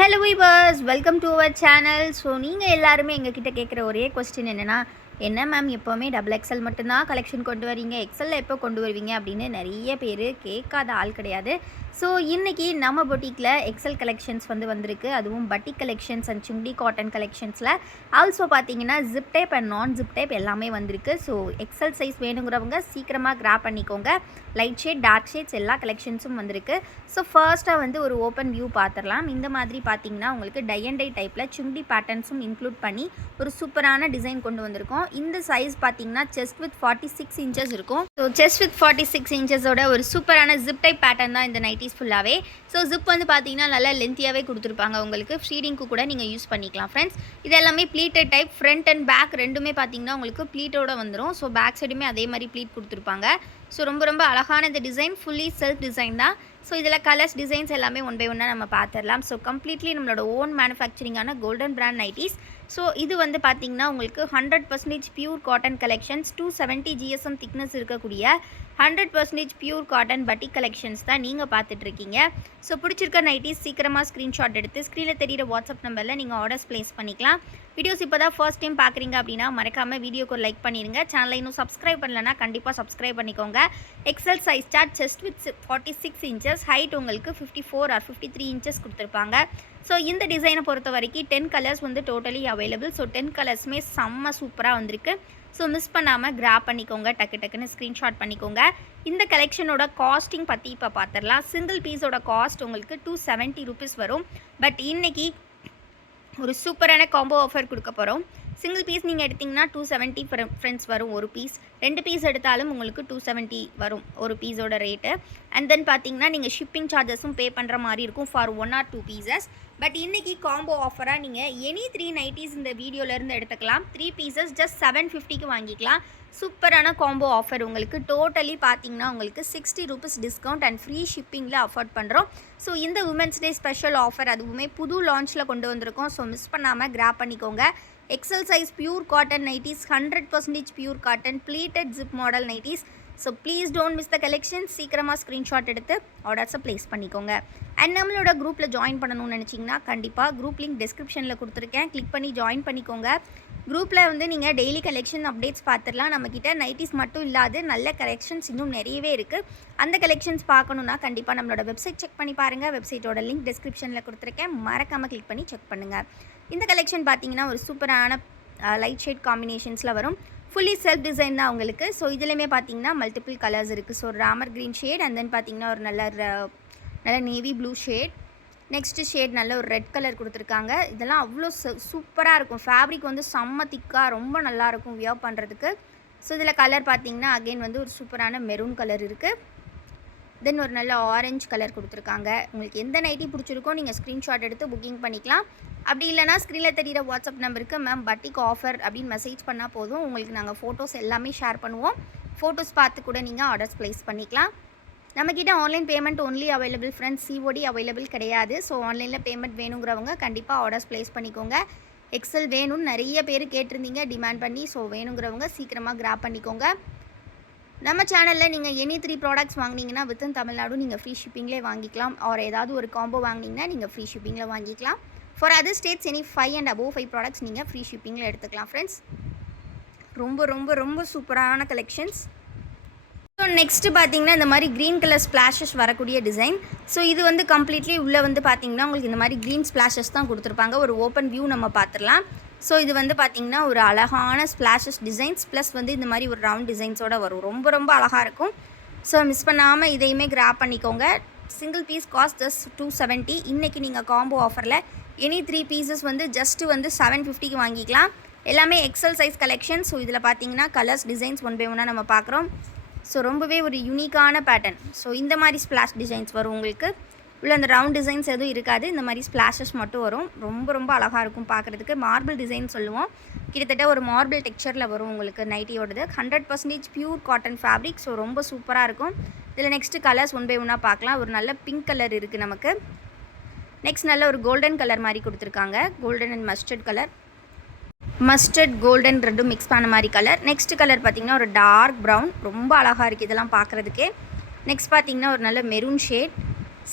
Hello viewers, welcome to our channel. So நீங்கள் எல்லாருமே எங்ககிட்ட கேட்குற ஒரே கொஸ்டின் என்னென்னா, என்ன மேம் எப்போவுமே டபுள் எக்ஸல் மட்டும்தான் கலெக்ஷன் கொண்டு வரீங்க, எக்ஸலில் எப்போ கொண்டு வருவீங்க அப்படின்னு நிறைய பேர் கேட்காத ஆள் கிடையாது. ஸோ இன்றைக்கி நம்ம பொட்டிக்கில் எக்ஸல் கலெக்ஷன்ஸ் வந்திருக்கு. அதுவும் பட்டிக் கலெக்ஷன்ஸ் அண்ட் சுண்டி காட்டன் கலெக்ஷன்ஸில் ஆல்சோ பார்த்தீங்கன்னா ஜிப் டைப் அண்ட் நான் ஜிப் டைப் எல்லாமே வந்திருக்கு. ஸோ எக்ஸல் சைஸ் வேணுங்கிறவங்க சீக்கிரமாக கிராப் பண்ணிக்கோங்க. லைட் ஷேட், டார்க் ஷேட்ஸ் எல்லா கலெக்ஷன்ஸும் வந்திருக்கு. ஸோ ஃபர்ஸ்ட்டாக ஒரு ஓப்பன் வியூ பார்த்துடலாம். இந்த மாதிரி பார்த்தீங்கன்னா உங்களுக்கு டை அண்ட் டை டைப்பில் சுண்டி பேட்டர்ன்ஸும் இன்க்ளூட் பண்ணி ஒரு சூப்பரான டிசைன் கொண்டு வந்திருக்கோம். இந்த சைஸ் பார்த்தீங்கன்னா செஸ்ட் வித் 46 இன்ச்சஸ் இருக்கும். ஸோ செஸ்ட் வித் 46 இன்ச்சஸோட ஒரு சூப்பரான ஜிப் டைப் பேட்டர்ன் தான் இந்த நைட்டிஸ் ஃபுல்லாகவே. ஸோ ஜிப் பார்த்தீங்கன்னா நல்லா லென்த்தியாகவே கொடுத்துருப்பாங்க. உங்களுக்கு ஷீடிங்க்கு கூட நீங்கள் யூஸ் பண்ணிக்கலாம் ஃப்ரெண்ட்ஸ். இது எல்லாமே pleated type. Front and back ரெண்டுமே பார்த்தீங்கன்னா உங்களுக்கு ப்ளீட்டோட வந்துடும். ஸோ பேக் சைடுமே அதே மாதிரி ப்ளீட் கொடுத்துருப்பாங்க. ஸோ ரொம்ப அழகான இந்த டிசைன் ஃபுல்லி செல்ஃப் டிசைன் தான். ஸோ இதில் கலர்ஸ் டிசைன்ஸ் எல்லாமே ஒன் பை ஒன்னாக நம்ம பார்த்துடலாம். ஸோ கம்ப்ளீட்லி நம்மளோட ஓன் மேனுஃபேக்சரிங்கான கோல்டன் பிராண்ட் நைட்டிஸ். ஸோ இது பார்த்தீங்கன்னா உங்களுக்கு 100% pure cotton collections, 270 GSM thickness இருக்கக்கூடிய 100% பியூர் காட்டன் பட்டிக் கலெக்ஷன்ஸ் தான் நீங்கள் பார்த்துட்ருக்கீங்க. ஸோ பிடிச்சிருக்க நைட்டிஸ் சீக்கிரமாக ஸ்க்ரீன்ஷாட் எடுத்து ஸ்க்ரீனில் தெரியிற வாட்ஸ்அப் நம்பரில் நீங்கள் ஆர்டர்ஸ் ப்ளேஸ் பண்ணிக்கலாம். வீடியோஸ் இப்போ தான் ஃபர்ஸ்ட் டைம் பார்க்குறீங்க அப்படின்னா மறக்காமல் வீடியோக்கு ஒரு லைக் பண்ணிடுங்க. சேனலை இன்னும் சப்ஸ்கிரைப் பண்ணலன்னா கண்டிப்பாக சப்ஸ்கிரைப் பண்ணிக்கோங்க. XL size chart chest with 46 inches, height உங்களுக்கு 54 ஆர் 53 இன்ச்சஸ் கொடுத்துருப்பாங்க. ஸோ இந்த டிசைனை பொறுத்த வரைக்கும் 10 கலர்ஸ் டோட்டலி அவைலபிள். ஸோ 10 கலர்ஸுமே செம்ம சூப்பராக வந்திருக்கு. ஸோ மிஸ் பண்ணாமல் கிராப் பண்ணிக்கோங்க, டக்குன்னு ஸ்க்ரீன்ஷாட் பண்ணிக்கோங்க. இந்த கலெக்ஷனோட காஸ்டிங் பற்றி இப்போ பார்த்துடலாம். சிங்கிள் பீஸோட காஸ்ட் உங்களுக்கு 270 rupees வரும். பட் இன்றைக்கி ஒரு சூப்பரான காம்போ ஆஃபர் கொடுக்க போகிறோம். சிங்கிள் பீஸ் நீங்கள் எடுத்திங்கன்னா 270 ஃப்ரெண்ட்ஸ் வரும் ஒரு பீஸ். 2 பீஸ் எடுத்தாலும் உங்களுக்கு 270 வரும் ஒரு பீஸோட ரேட்டு. அண்ட் தென் பார்த்தீங்கன்னா நீங்கள் ஷிப்பிங் சார்ஜஸும் பே பண்ணுற மாதிரி இருக்கும் ஃபார் 1 or 2 பீசஸ். பட் இன்றைக்கி காம்போ ஆஃபராக நீங்கள் எனி 3 நைட்டிஸ் இந்த வீடியோலேருந்து எடுத்துக்கலாம். 3 பீசஸ் ஜஸ்ட் 750க்கு வாங்கிக்கலாம். சூப்பரான காம்போ ஆஃபர் உங்களுக்கு. டோட்டலி பார்த்தீங்கன்னா உங்களுக்கு 60 rupees டிஸ்கவுண்ட் அண்ட் ஃப்ரீ ஷிப்பிங்கில் அஃபோர்ட் பண்ணுறோம். ஸோ இந்த உமன்ஸ் டே ஸ்பெஷல் ஆஃபர் அதுவுமே புது லான்ச்சில் கொண்டு வந்திருக்கோம். ஸோ மிஸ் பண்ணாமல் கிராப் பண்ணிக்கோங்க. XL size pure cotton nighties, 100% pure cotton pleated zip model nighties. So please don't miss the collection. சீக்கிரமாக ஸ்க்ரீன்ஷாட் எடுத்து ஆர்டர்ஸை ப்ளேஸ் பண்ணிக்கோங்க. அண்ட் நம்மளோட குரூப்பில் ஜாயின் பண்ணணும்னு நினச்சிங்கன்னா கண்டிப்பாக குரூப் லிங்க் டிஸ்கிரிப்ஷனில் கொடுத்துருக்கேன். கிளிக் பண்ணி ஜாயின் பண்ணிக்கோங்க. குரூப்பில் நீங்கள் டெய்லி கலெக்ஷன் அப்டேட்ஸ் பார்த்துடலாம். நம்மக்கிட்ட நைட்டிஸ் மட்டும் இல்லாது நல்ல கலெக்ஷன்ஸ் இன்னும் நிறையவே இருக்குது. அந்த கலெக்ஷன்ஸ் பார்க்கணுன்னா கண்டிப்பாக நம்மளோட வெப்சைட் செக் பண்ணி பாருங்கள். வெப்சைட்டோட லிங்க் டிஸ்கிரிப்ஷனில் கொடுத்துருக்கேன். மறக்காமல் கிளிக் பண்ணி செக் பண்ணுங்கள். இந்த கலெக்ஷன் பார்த்தீங்கன்னா ஒரு சூப்பரான லைட் ஷேட் காம்பினேஷன்ஸில் வரும். ஃபுல்லி செல்ஃப் டிசைன் தான் உங்களுக்கு. ஸோ இதுலேயுமே பார்த்தீங்கன்னா மல்டிபிள் கலர்ஸ் இருக்குது. So Ramar green shade and then பார்த்தீங்கன்னா ஒரு நல்ல navy blue shade. Next shade நல்ல ஒரு ரெட் கலர் கொடுத்துருக்காங்க. இதெல்லாம் அவ்வளோ சூப்பராக இருக்கும். ஃபேப்ரிக் செம்ம திக்காக ரொம்ப நல்லாயிருக்கும் வியர் பண்ணுறதுக்கு. ஸோ இதில் கலர் பார்த்தீங்கன்னா அகெயின் ஒரு சூப்பரான மெரூன் கலர் இருக்குது. தென் ஒரு நல்ல ஆரஞ்சு கலர் கொடுத்துருக்காங்க. உங்களுக்கு எந்த நைட்டி பிடிச்சிருக்கோ நீங்கள் ஸ்க்ரீன்ஷாட் எடுத்து புக்கிங் பண்ணிக்கலாம். அப்படி இல்லைனா ஸ்க்ரீனில் தெரியிற வாட்ஸ்அப் நம்பருக்கு மேம் பட்டிக் ஆஃபர் அப்படின்னு மெசேஜ் பண்ணால் போதும். உங்களுக்கு நாங்கள் ஃபோட்டோஸ் எல்லாமே ஷேர் பண்ணுவோம். ஃபோட்டோஸ் பார்த்து கூட நீங்கள் ஆர்டர்ஸ் ப்ளேஸ் பண்ணிக்கலாம். நம்மக்கிட்ட online payment only available friends. COD available கிடையாது. ஸோ ஆன்லைனில் பேமெண்ட் வேணுங்கிறவங்க கண்டிப்பாக ஆர்டர்ஸ் ப்ளேஸ் பண்ணிக்கோங்க. எக்ஸல் வேணும்னு நிறைய பேர் கேட்டிருந்தீங்க டிமாண்ட் பண்ணி. ஸோ வேணுங்கிறவங்க சீக்கிரமாக கிராப் பண்ணிக்கோங்க. நம்ம சேனலில் நீங்கள் எனி 3 ப்ராடக்ட்ஸ் வாங்கினீங்கன்னா வித்தின் தமிழ்நாடு நீங்கள் ஃப்ரீ ஷிப்பிங்லேயே வாங்கிக்கலாம். ஆர் ஏதாவது ஒரு காம்போ வாங்கினீங்கன்னா நீங்கள் ஃப்ரீ ஷிப்பிங்கில் வாங்கிக்கலாம். For other states any 5 and above 5 products நீங்கள் ஃப்ரீ ஷிப்பிங்கில் எடுத்துக்கலாம் ஃப்ரெண்ட்ஸ். ரொம்ப சூப்பரான கலெக்ஷன்ஸ். ஸோ நெக்ஸ்ட்டு பார்த்தீங்கன்னா இந்த மாதிரி க்ரீன் கலர் ஸ்ப்ளாஷஸ் வரக்கூடிய டிசைன். ஸோ இது கம்ப்ளீட்லி உள்ளே பார்த்தீங்கன்னா உங்களுக்கு இந்த மாதிரி க்ரீன் ஸ்ப்ளாஷஸ் தான் கொடுத்துருப்பாங்க. ஒரு ஓப்பன் வியூ நம்ம பார்த்துடலாம். ஸோ இது பார்த்தீங்கன்னா ஒரு அழகான ஸ்ப்ளாஷஸ் டிசைன்ஸ் ப்ளஸ் இந்த மாதிரி ஒரு ரவுண்ட் டிசைன்ஸோடு வரும். ரொம்ப அழகாக இருக்கும். ஸோ மிஸ் பண்ணாமல் இதையுமே கிராப் பண்ணிக்கோங்க. Single piece cost just 270. இன்றைக்கி நீங்கள் காம்போ ஆஃபரில் எனி 3 பீசஸ் ஜஸ்ட்டு 750க்கு வாங்கிக்கலாம். எல்லாமே எக்ஸல் சைஸ் கலெக்ஷன். ஸோ இதில் பார்த்தீங்கன்னா கலர்ஸ் டிசைன்ஸ் ஒன் பை ஒன்னாக நம்ம பார்க்குறோம். ஸோ ரொம்பவே ஒரு யூனிக்கான பேட்டர்ன். ஸோ இந்த மாதிரி ஸ்ப்ளாஷ் டிசைன்ஸ் வரும் உங்களுக்கு. உள்ள அந்த ரவுண்ட் டிசைன்ஸ் எதுவும் இருக்காது. இந்த மாதிரி ஸ்ப்ளாஷஸ் மட்டும் வரும். ரொம்ப அழகாக இருக்கும் பார்க்குறதுக்கு. மார்பிள் டிசைன் சொல்லுவோம். கிட்டத்தட்ட ஒரு மார்பிள் டெக்ஸ்சரில் வரும் உங்களுக்கு நைட்டியோடது. 100% பியூர் காட்டன் ஃபேப்ரிக். ஸோ ரொம்ப சூப்பராக இருக்கும். இதில் நெக்ஸ்ட்டு கலர்ஸ் ஒன் பை ஒன்னாக பார்க்கலாம். ஒரு நல்ல பிங்க் கலர் இருக்குது நமக்கு. நெக்ஸ்ட் நல்ல ஒரு கோல்டன் கலர் மாதிரி கொடுத்துருக்காங்க. கோல்டன் அண்ட் மஸ்டர்ட் கோல்டன் ரெண்டும் மிக்ஸ் பண்ண மாதிரி கலர். நெக்ஸ்ட் கலர் பார்த்திங்கன்னா ஒரு டார்க் ப்ரௌன். ரொம்ப அழகாக இருக்குது இதெல்லாம் பார்க்குறதுக்கே. நெக்ஸ்ட் பார்த்திங்கன்னா ஒரு நல்ல maroon shade.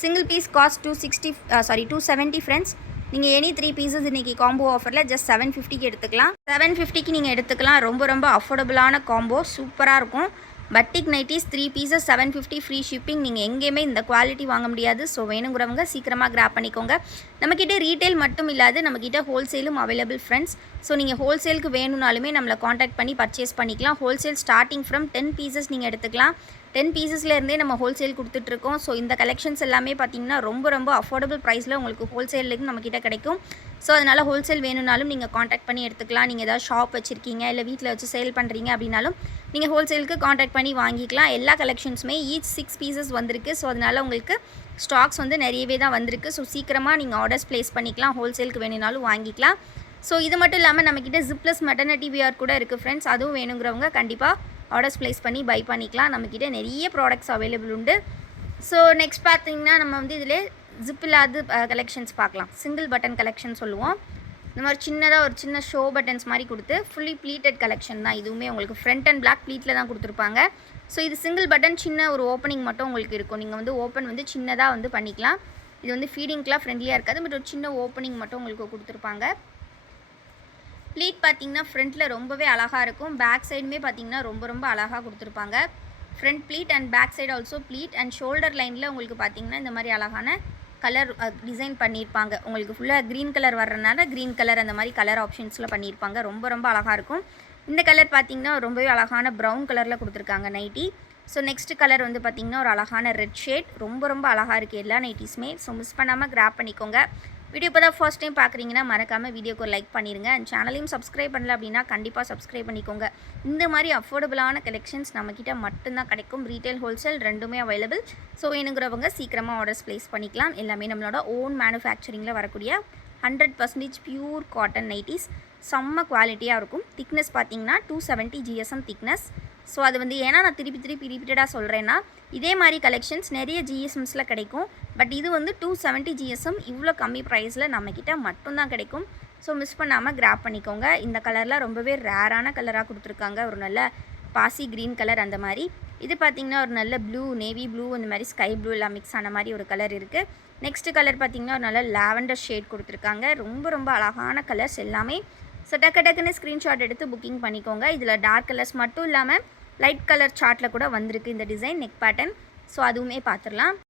Single piece cost 270 friends. நீங்கள் எனி 3 பீசஸ் இன்றைக்கி காம்போ ஆஃபரில் ஜஸ்ட் 750க்கு எடுத்துக்கலாம். 750க்கு நீங்கள் எடுத்துக்கலாம். ரொம்ப அஃபோர்டபுளான காம்போ, சூப்பராக இருக்கும். Batik nighties 3 pieces 750 free shipping. நீங்கள் எங்கேயுமே இந்த குவாலிட்டி வாங்க முடியாது. ஸோ வேணுங்கிறவங்க சீக்கிரமாக கிராப் பண்ணிக்கோங்க. நம்மக்கிட்ட ரீட்டைல் மட்டும் இல்லாது நம்மக்கிட்ட ஹோல்சேலும் அவைலபிள் ஃப்ரெண்ட்ஸ். ஸோ நீங்கள் ஹோல்சேலுக்கு வேணும்னாலுமே நம்மளை காண்டாக்ட் பண்ணி பர்ச்சேஸ் பண்ணிக்கலாம். ஹோல்சேல் ஸ்டார்டிங் ஃப்ரம் 10 பீசஸ் நீங்கள் எடுத்துக்கலாம். 10 பீசஸ்லேருந்தே நம்ம ஹோல்சேல் கொடுத்துட்ருக்கோம். ஸோ இந்த கலெக்ஷன்ஸ் எல்லாமே பார்த்திங்கன்னா ரொம்ப அஃபோர்டபுள் ப்ரைஸில் உங்களுக்கு ஹோல்சேல்லேயும் நம்மக்கிட்ட கிடைக்கும். ஸோ அதனால் ஹோல்சேல் வேணும்னாலும் நீங்கள் காண்டாக்ட் பண்ணி எடுத்துக்கலாம். நீங்கள் ஏதாவது ஷாப் வச்சுருக்கீங்க, இல்லை வீட்டில் வச்சு சேல் பண்ணுறீங்க அப்படின்னாலும் நீங்கள் ஹோல்சேலுக்கு காண்டாக்ட் பண்ணி வாங்கிக்கலாம். எல்லா கலெக்ஷன்ஸுமே ஈச் 6 பீசஸ் வந்திருக்கு. ஸோ அதனால் உங்களுக்கு ஸ்டாக்ஸ் வந்து நிறையவே தான் வந்திருக்கு. ஸோ சீக்கிரமாக நீங்கள் ஆர்டர்ஸ் ப்ளேஸ் பண்ணிக்கலாம். ஹோல்சேலுக்கு வேணும்னாலும் வாங்கிக்கலாம். ஸோ இது மட்டும் இல்லாமல் நம்மக்கிட்ட ஜிப்லெஸ் மெட்டர்னிட்டி வியர் கூட இருக்குது ஃப்ரெண்ட்ஸ். அதுவும் வேணுங்கிறவங்க கண்டிப்பாக ஆர்டர்ஸ் ப்ளேஸ் பண்ணி பை பண்ணிக்கலாம். நம்மக்கிட்ட நிறைய ப்ராடக்ட்ஸ் அவைலபிள் உண்டு. ஸோ நெக்ஸ்ட் பார்த்திங்கன்னா நம்ம வந்து இதில் ஜிப் இல்லாத கலெக்ஷன்ஸ் பார்க்கலாம். சிங்கிள் பட்டன் கலெக்ஷன் சொல்லுவோம். இந்த மாதிரி சின்னதாக ஒரு சின்ன ஷோ பட்டன்ஸ் மாதிரி கொடுத்து ஃபுல்லி ப்ளீட்டட் கலெக்ஷன் தான். இதுவுமே உங்களுக்கு ஃப்ரண்ட் அண்ட் பிளாக் ப்ளீட்டில் தான் கொடுத்துருப்பாங்க. ஸோ இது சிங்கிள் பட்டன், சின்ன ஒரு ஓப்பனிங் மட்டும் உங்களுக்கு இருக்கும். நீங்கள் வந்து ஓப்பன் வந்து சின்னதாக வந்து பண்ணிக்கலாம். இது வந்து ஃபீடிங்க்கெலாம் ஃப்ரெண்ட்லியாக இருக்காது, பட் ஒரு சின்ன ஓப்பனிங் மட்டும் உங்களுக்கு கொடுத்துருப்பாங்க. ப்ளீட் பார்த்திங்கன்னா ஃப்ரண்ட்டில் ரொம்பவே அழகாக இருக்கும். பேக் சைடுமே பார்த்திங்கன்னா ரொம்ப அழகாக கொடுத்துருப்பாங்க. Front pleat and back side also pleat. And shoulder லைனில் உங்களுக்கு பார்த்திங்கன்னா இந்த மாதிரி அழகான கலர் டிசைன் பண்ணியிருப்பாங்க. உங்களுக்கு ஃபுல்லாக க்ரீன் கலர் வர்றதுனால க்ரீன் கலர் அந்த மாதிரி கலர் ஆப்ஷன்ஸில் பண்ணியிருப்பாங்க. ரொம்ப அழகாக இருக்கும். இந்த கலர் பார்த்திங்கன்னா ரொம்பவே அழகான ப்ரௌன் கலரில் கொடுத்துருக்காங்க நைட்டி. ஸோ நெக்ஸ்ட் கலர் வந்து பார்த்திங்கன்னா ஒரு அழகான ரெட் ஷேட். ரொம்ப அழகாக இருக்குது எல்லா நைட்டிஸுமே. ஸோ மிஸ் பண்ணாமல் கிராப் பண்ணிக்கோங்க. வீடியோ இப்போ தான் ஃபர்ஸ்ட் டைம் பார்க்குறீங்கன்னா மறக்காமல் வீடியோக்கு ஒரு லைக் பண்ணிடுங்க. அண்ட் சேனலையும் சப்ஸ்கிரைப் பண்ணல அப்படின்னா கண்டிப்பாக சப்ஸ்கிரைப் பண்ணிக்கோங்க. இந்த மாதிரி அஃபோர்டபுளான கலெக்ஷன்ஸ் நம்மக்கிட்ட மட்டும்தான் கிடைக்கும். ரீட்டைல் ஹோல்சேல் ரெண்டுமே அவைலபிள். ஸோ வேணுங்கிறவங்க சீக்கிரமாக ஆர்டர்ஸ் ப்ளேஸ் பண்ணிக்கலாம். எல்லாமே நம்மளோட ஓன் மேனுஃபேக்சரிங்கில் வரக்கூடிய 100% பியூர் காட்டன் நைட்டிஸ். செம்ம குவாலிட்டியாக இருக்கும். திக்னஸ் பார்த்திங்கன்னா 270 GSM திக்னஸ். ஸோ அது வந்து ஏன்னா நான் திருப்பி ரிப்பீட்டடாக சொல்கிறேன்னா, இதே மாதிரி கலெக்ஷன்ஸ் நிறைய GSMஸில் கிடைக்கும். பட் இது வந்து 270 GSM இவ்வளோ கம்மி ப்ரைஸில் நம்மக்கிட்ட மட்டும்தான் கிடைக்கும். ஸோ மிஸ் பண்ணாமல் கிராப் பண்ணிக்கோங்க. இந்த கலரில் ரொம்பவே ரேரான கலராக கொடுத்துருக்காங்க. ஒரு நல்ல பாசி க்ரீன் கலர் அந்த மாதிரி. இது பார்த்திங்கன்னா ஒரு நல்ல ப்ளூ, நேவி ப்ளூ, அந்த மாதிரி ஸ்கை ப்ளூ எல்லாம் மிக்ஸ் ஆன மாதிரி ஒரு கலர் இருக்குது. நெக்ஸ்ட் கலர் பார்த்திங்கன்னா ஒரு நல்ல லாவெண்டர் ஷேட் கொடுத்துருக்காங்க. ரொம்ப அழகான கலர்ஸ் எல்லாமே. ஸோ டக்குன்னு ஸ்க்ரீன்ஷாட் எடுத்து புக்கிங் பண்ணிக்கோங்க. இதில் டார்க் கலர்ஸ் மட்டும் இல்லாமல் லைட் கலர் சார்ட்டில் கூட வந்திருக்கு இந்த டிசைன் நெக் பேட்டர்ன். ஸோ அதுவுமே பார்த்துடலாம்.